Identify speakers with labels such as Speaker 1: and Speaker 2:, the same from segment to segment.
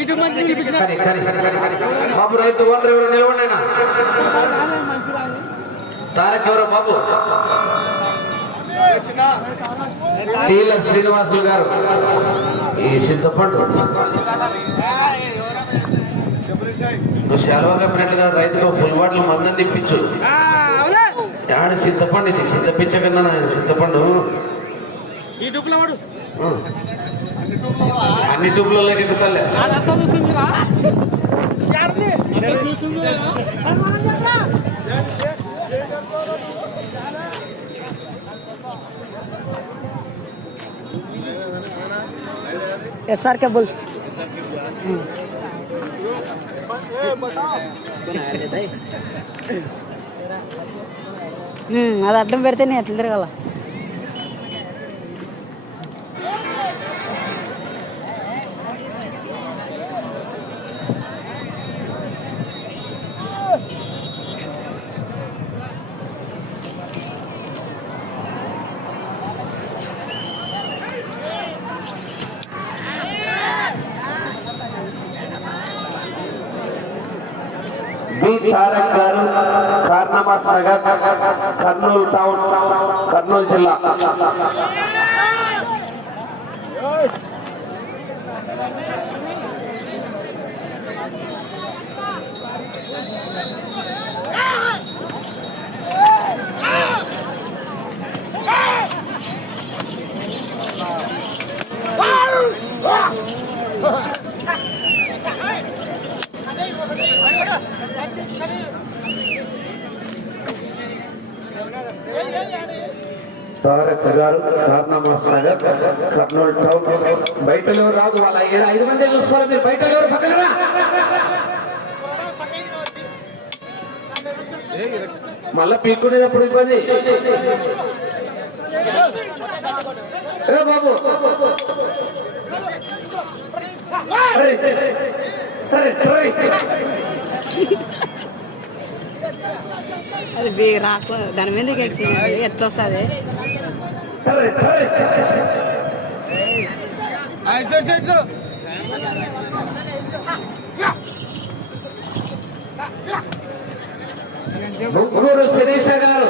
Speaker 1: ఇటు మంచి
Speaker 2: బాబు రైతు ఓటర్ ఎవరు? నిలవండినా తారక్ ఎవరు బాబు? శ్రీనివాసులు గారు ఈ చింతపండు నువ్వు సెలవు చెప్పినట్టుగా రైతుకు ఫుల్ బాటిల్ మందని ఇప్పించు. ఆడ చింతపండు ఇది? చింతపించ కన్నా చింతపండు. అన్ని ట్యూబ్లలోకి ఎక్కుతాలే
Speaker 1: చూస్తుందిరా చూస్తుంది
Speaker 3: ఎస్ఆర్కే బుల్స్ ఉమ్, అది అడ్డం పెడితే నేను ఎట్లా తిరగాల?
Speaker 2: బి తారక్ గారు కార్నమాస్ నగర్ కర్నూలు టౌన్ కర్నూలు జిల్లా. తారక్ గారు మాస్టర్ నగర్ కర్నూలు టౌన్. బయట ఎవరు రాదు వాళ్ళ ఐదు మంది చూసుకోవాలి మీరు బయట ఎవరు పక్కన మళ్ళా పీక్కునేటప్పుడు ఇబ్బంది. ఏ బాబు. సరే సరే
Speaker 3: అది రాకు. దాని మీదకి ఎట్లా వస్తుంది?
Speaker 2: ముగ్గురు శిరీష గారు.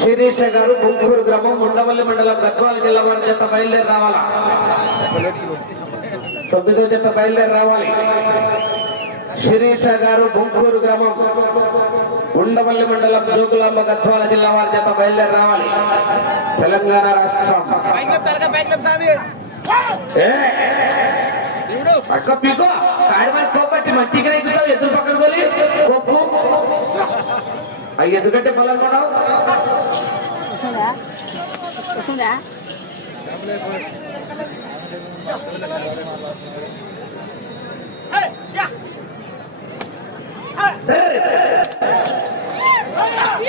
Speaker 2: శిరీష గారు ముగ్గురు గ్రామం ఉండవల్లి మండలం గద్వాల జిల్లా వారి చేత బయలుదేరి రావాలా? తొమ్మిదో చేత బయలుదేరి రావాలి. శిరీష గారు గుంటూరు గ్రామం. ఉండవల్లి మండలం జోగులాంబ గద్వాల జిల్లా వారి చేత బయలుదేరి రావాలి. తెలంగాణ రాష్ట్రం. పక్క పీకో. కాయమని కోపట్టి మంచిగా ఎక్కుతావు ఎదురు పక్కన గోలి కొప్పు అవి ఎందుకంటే పొలాలనుకున్నావు Hey,
Speaker 3: yeah. 哎，哎，哎，哎。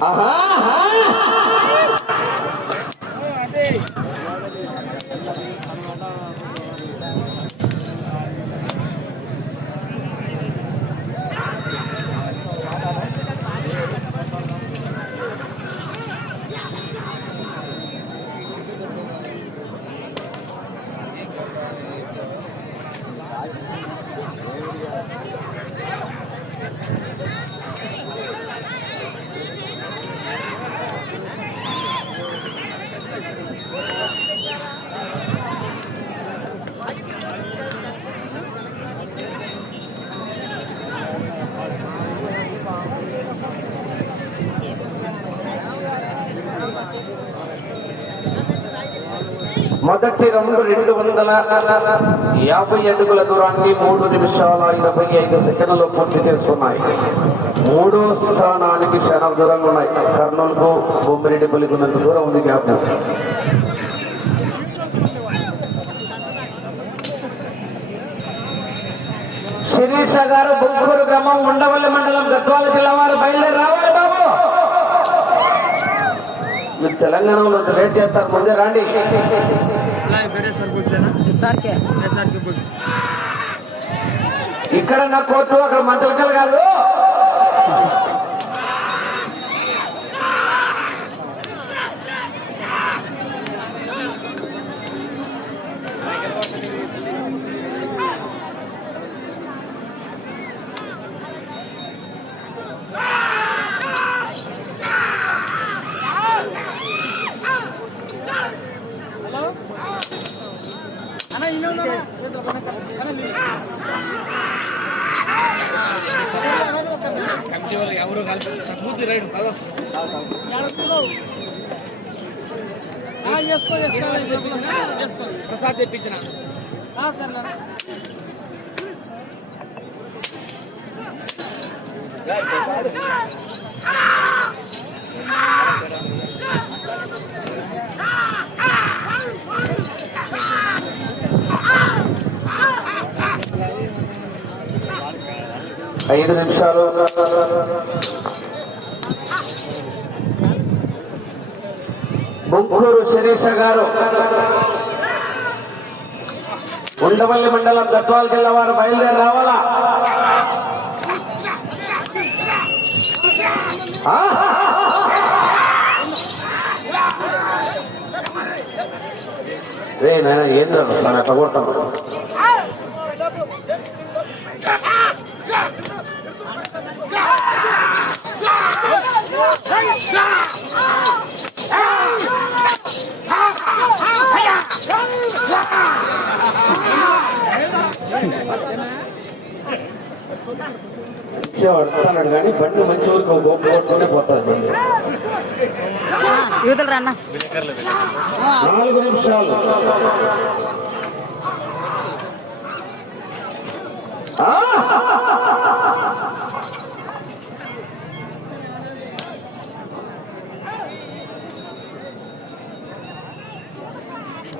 Speaker 3: Uh huh.
Speaker 2: మొదటి రెండు రెండు వందల యాభై అడుగుల దూరాన్ని మూడు నిమిషాల ఇరవై ఐదు సెకండ్లు పూర్తి చేసుకున్నాయి మూడో స్థానానికి చాలా దూరంగా ఉన్నాయి. కర్నూలుకు బొమ్మిరెడ్డి పల్లికున్నంత దూరం ఉంది గ్యాప్. శిరీష గారు బొక్కూరు గ్రామం ఉండవల్లి మండలం గద్వాల జిల్లా వారు బయలుదేరి రావాలి. మీరు తెలంగాణలో రేట్ చేస్తారు. ముందే రాండి. ఇక్కడ నా కోర్టు అక్కడ మంచలకలు కాదు.
Speaker 1: కమిటీ వాళ్ళు ఎవరు కలిపి తక్కువ రైడు కదా చేసుకో చేసుకో ప్రసాద్ తెప్పించిన సరే
Speaker 2: ఐదు నిమిషాలు. బొంకూరు శిరీష గారు. ఉండవల్లి మండలం గద్వాల జిల్లా వారు బయలుదేరి రావాలా? రే నాయన ఏంద్ర సార్ అట్లా కొడతాను వస్తాడు కానీ బండి మంచి ఊరికి కొట్టుకునే పోతుంది బండి.
Speaker 3: యువతలు రన్న
Speaker 2: నాలుగు నిమిషాలు. ఆ!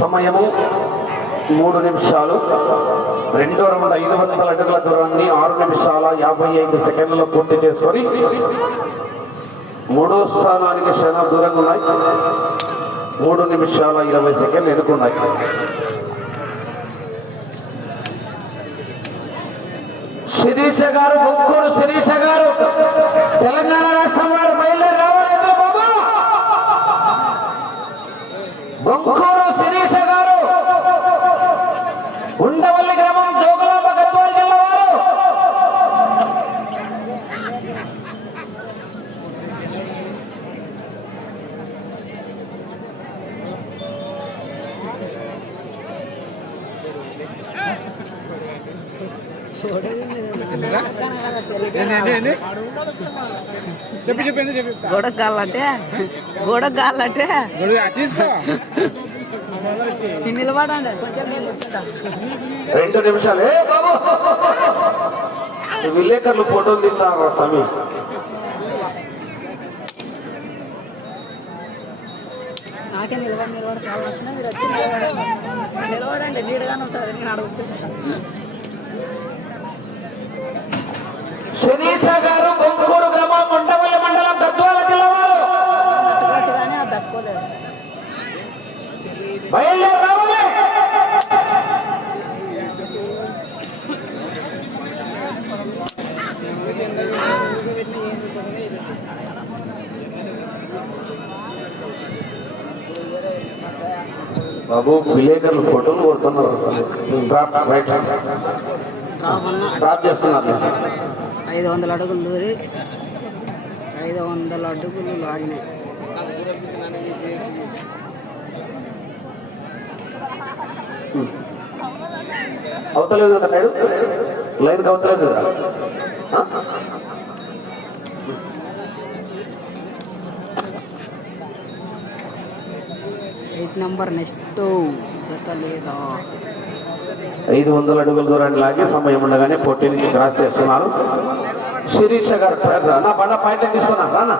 Speaker 2: సమయము మూడు నిమిషాలు. రెండో రౌండ్ ఐదు వందల అడుగుల దూరాన్ని ఆరు నిమిషాల యాభై ఐదు సెకండ్లలో పూర్తి చేసుకొని మూడో స్థానానికి క్షణ దూరంగా ఉన్నాయి. మూడు నిమిషాల ఇరవై సెకండ్లు ఎన్నుకున్నాయి శిరీష గారు ముగ్గురు శిరీష గారు.
Speaker 1: చెప్పి చెప్పింది చెప్పి
Speaker 3: గోడకు కావాలంటే గోడకు కావాలంటే
Speaker 1: తీసుకో
Speaker 3: నిలబడండి కొంచెం.
Speaker 2: రెండు నిమిషాలు విలేకరులు ఫోటోలు తింటారు స్వామి?
Speaker 3: నాకే నిలబడి నిలబడి కావాల్సిన మీరు వచ్చి నిలబడండి. నీడగానే ఉంటుంది నేను అడుగుతుంటా
Speaker 2: శనీష గారు బొంకూరు గ్రామం కొండవల్లి మండలం బాబు విలేకరులు ఫోటోలు కొడుతున్నారు అసలు. డ్రాప్ డ్రాప్ చేస్తున్నారు.
Speaker 3: ఐదు వందల అడుగులు దూరి ఐదు వందల అడుగులు లాగినాయి
Speaker 2: అవతలేదు కదా నేడు లైన్కి అవతలేదు కదా ఆ?
Speaker 3: ఎయిట్ నెంబర్ నెక్స్ట్ జత లేదా?
Speaker 2: ఐదు వందల అడుగుల దూరాన్ని లాగి సమయం ఉండగానే పొట్టి నుంచి క్రాస్ చేస్తున్నారు. శిరీష గారు నా బండ పాయింట్ తీసుకున్నా రానా